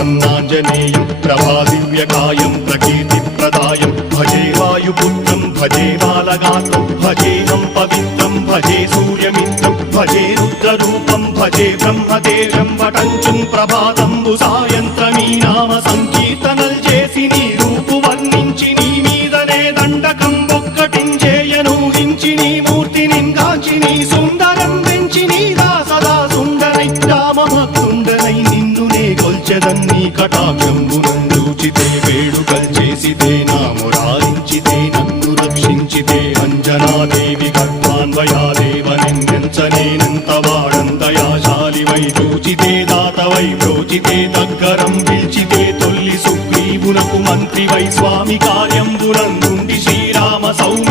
प्रसन्नाञ्जनेयं प्रभादिव्यकायं प्रकीर्तिप्रदायं भजे वायुपुत्रं भजे बालगात्रं भजेऽहं पवित्रं भजे सूर्यमित्रं भजे रुद्ररूपं भजे ब्रह्मदेवं वटञ्चुं प्रभाతంబు సాయంత్రమీ నామ సంకీర్తనల్ చేసి నీ రూపు వర్ణించి నీ మీదనే దండకం ఒక్కటించేయను హించి నీ మూర్తిని గాంచి నీ సుందరం వెంచి నీ దాసదా సుందరై రామభక్తుండనై నిన్నునే కొల్చెదన్ని కటాక్షంబునందూచితే వేడుకల్ చేసితే నా మురారించితే నన్ను రక్షించితే అంజనాదేవి గర్భాన్వయాదేవనెంచనేనంత వాడంతయాశాలివై చూచితే దాతవై ప్రోచితే దగ్గరం పిలిచితే తొల్లి సుగ్రీవునకు మంత్రివై స్వామి కార్యంబునందుండి శ్రీరామ సౌమ్య